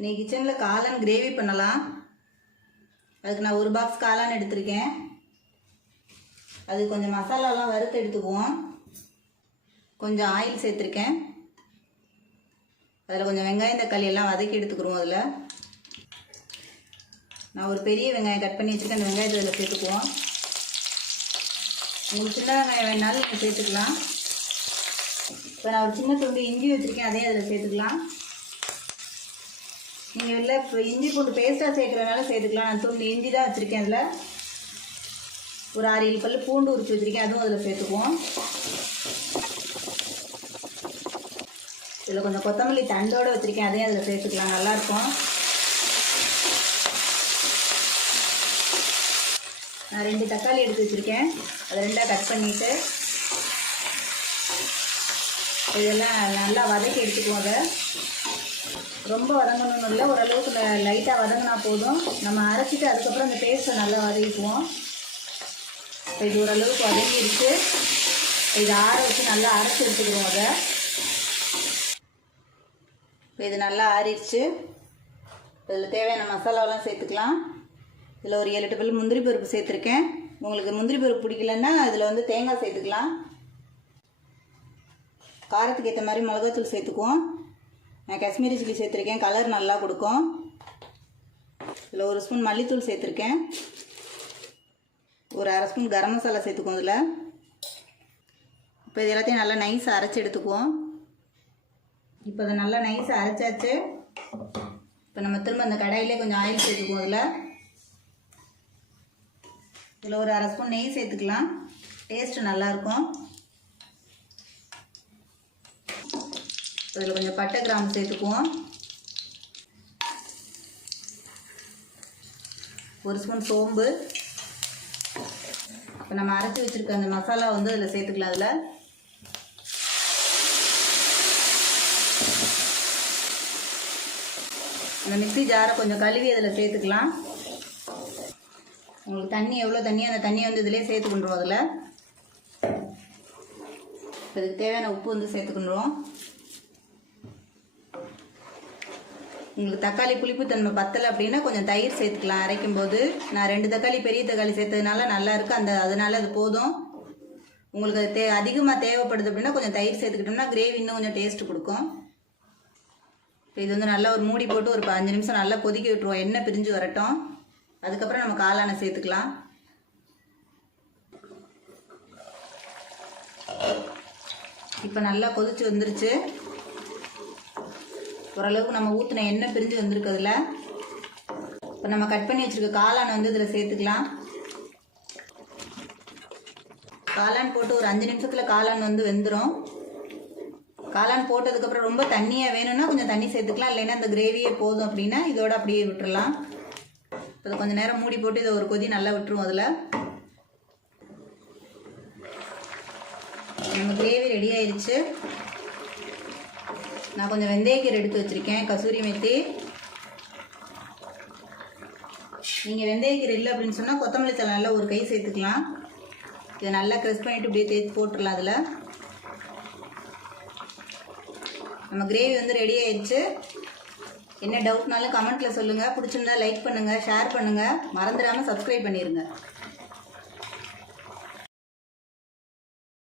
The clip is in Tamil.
இன்னைக்கு கிச்சனில் காளான் கிரேவி பண்ணலாம். அதுக்கு நான் ஒரு பாக்ஸ் காளான் எடுத்திருக்கேன். அது கொஞ்சம் மசாலாலாம் வறுத்து எடுத்துக்குவோம். கொஞ்சம் ஆயில் சேர்த்துருக்கேன். அதில் கொஞ்சம் வெங்காயம் தக்காளி எல்லாம் வதக்கி எடுத்துக்கிறோம் அதில். நான் ஒரு பெரிய வெங்காயம் கட் பண்ணி வச்சுருக்கேன். அந்த வெங்காயத்தை அதில் சேர்த்துக்குவோம். உங்களுக்கு சின்ன வெங்காயம் வேணாலும் நீங்கள் சேர்த்துக்கலாம். இப்போ நான் ஒரு சின்ன துண்டு இஞ்சி வச்சுருக்கேன். அதையும் அதில் சேர்த்துக்கலாம். நீங்கள் இல்லை இப்போ இஞ்சி பூண்டு பேஸ்ட்டாக சேர்க்குறதுனால சேர்த்துக்கலாம். நான் துண்டு இஞ்சி தான் வச்சுருக்கேன் அதில். ஒரு ஆறு ஏழு பல்லு பூண்டு உரிச்சு வச்சுருக்கேன். அதுவும் அதில் சேர்த்துக்குவோம். இதில் கொஞ்சம் கொத்தமல்லி தண்டோடு வச்சுருக்கேன். அதையும் அதில் சேர்த்துக்கலாம். நல்லாயிருக்கும் நான் ரெண்டு தக்காளி எடுத்து வச்சுருக்கேன். அதை ரெண்டாக கட் பண்ணிவிட்டு இதெல்லாம் நல்லா வதக்கி எடுத்துக்குவோம் அதை. ரொம்ப வதங்கணும்னு இல்லை ஓரளவுக்கு லைட்டாக வதங்கினா போதும். நம்ம அரைச்சிட்டு அதுக்கப்புறம் அந்த பேஸ்ட்டை நல்லா வதக்கிக்குவோம். இப்போ இது ஓரளவுக்கு வதங்கிடுச்சு. இதை ஆற வச்சு நல்லா அரைச்சி எடுத்துக்கிறோம் அதை. இப்போ இது நல்லா ஆறிடுச்சு. இதில் தேவையான மசாலாவெல்லாம் சேர்த்துக்கலாம். இதில் ஒரு ஏழு எட்டு பல்லு முந்திரி பருப்பு சேர்த்துருக்கேன். உங்களுக்கு முந்திரி பருப்பு பிடிக்கலன்னா இதில் வந்து தேங்காய் சேர்த்துக்கலாம். காரத்துக்கு ஏற்ற மாதிரி மிளகாத்தூள் சேர்த்துக்குவோம். நான் காஷ்மீரி சில்லி சேர்த்துருக்கேன். கலர் நல்லா கொடுக்கும். இதில் ஒரு ஸ்பூன் மல்லித்தூள் சேர்த்துருக்கேன். ஒரு அரை ஸ்பூன் கரம் மசாலா சேர்த்துக்குவோம் இதில். இப்போ இது எல்லாத்தையும் நல்லா நைஸாக அரைச்சி எடுத்துக்குவோம். இப்போ அதை நல்லா நைஸாக அரைச்சாச்சு. இப்போ நம்ம திரும்ப அந்த கடாயிலே கொஞ்சம் ஆயில் சேர்த்துக்குவோம் இதில். இதில் ஒரு அரை ஸ்பூன் நெய் சேர்த்துக்கலாம். டேஸ்ட்டு நல்லாயிருக்கும் இதில் கொஞ்சம் பட்டை கிராம்பு சேர்த்துக்குவோம். ஒரு ஸ்பூன் சோம்பு. இப்போ நம்ம அரைச்சி வச்சுருக்க அந்த மசாலா வந்து அதில் சேர்த்துக்கலாம் அதில். அந்த மிக்ஸி ஜாரை கொஞ்சம் கழுவி அதில் சேர்த்துக்கலாம். உங்களுக்கு தண்ணி எவ்வளோ தண்ணி அந்த தண்ணியை வந்து இதிலே சேர்த்துக்கின்றோம் அதில். இதுக்கு தேவையான உப்பு வந்து சேர்த்துக்கின்றோம் உங்களுக்கு தக்காளி புளிப்புத்தன்மை பத்தலை அப்படின்னா கொஞ்சம் தயிர் சேர்த்துக்கலாம். அரைக்கும் போது நான் ரெண்டு தக்காளி பெரிய தக்காளி சேர்த்ததுனால நல்லா இருக்கு. அந்த அதனால அது போதும். உங்களுக்கு தே அதிகமாக தேவைப்படுது அப்படின்னா கொஞ்சம் தயிர் சேர்த்துக்கிட்டோம்னா கிரேவி இன்னும் கொஞ்சம் டேஸ்ட் கொடுக்கும். இப்போ இது வந்து நல்லா ஒரு மூடி போட்டு ஒரு அஞ்சு நிமிஷம் நல்லா கொதிக்க விட்டுருவோம். எண்ணெய் பிரிஞ்சு வரட்டும். அதுக்கப்புறம் நம்ம காளானை சேர்த்துக்கலாம். இப்போ நல்லா கொதிச்சு வந்துருச்சு. ஓரளவுக்கு நம்ம ஊற்றின எண்ணெய் பிரிஞ்சு வந்திருக்கு அதில். இப்போ நம்ம கட் பண்ணி வச்சுருக்க காளான் வந்து இதில் சேர்த்துக்கலாம். காளான் போட்டு ஒரு அஞ்சு நிமிஷத்தில் காளான் வந்து வெந்துடும் காளான் போட்டதுக்கப்புறம் ரொம்ப தண்ணியாக வேணும்னா கொஞ்சம் தண்ணி சேர்த்துக்கலாம். இல்லைன்னா அந்த கிரேவியே போதும் அப்படின்னா இதோட அப்படியே விட்டுடலாம் இப்போ கொஞ்சம் நேரம் மூடி போட்டு இதை ஒரு கொதி நல்லா விட்டுருவோம் அதில். நம்ம கிரேவி ரெடி ஆயிடுச்சு நான் கொஞ்சம் வெந்தயக்கீரை எடுத்து வச்சுருக்கேன். கசூரி மெத்தி. நீங்கள் வெந்தயக்கீரை இல்லை அப்படின்னு சொன்னால் கொத்தமல்லி தலை நல்லா ஒரு கை சேர்த்துக்கலாம். இதை நல்லா க்ரெஸ் பண்ணிவிட்டு இப்படியே தேய்ச்சி போட்டுடலாம் அதில். நம்ம கிரேவி வந்து ரெடி ஆயிடுச்சு. என்ன டவுட்னாலும் கமெண்ட்டில் சொல்லுங்கள் பிடிச்சிருந்தா லைக் பண்ணுங்கள் ஷேர் பண்ணுங்கள் மறந்துடாமல் சப்ஸ்கிரைப் பண்ணிடுங்க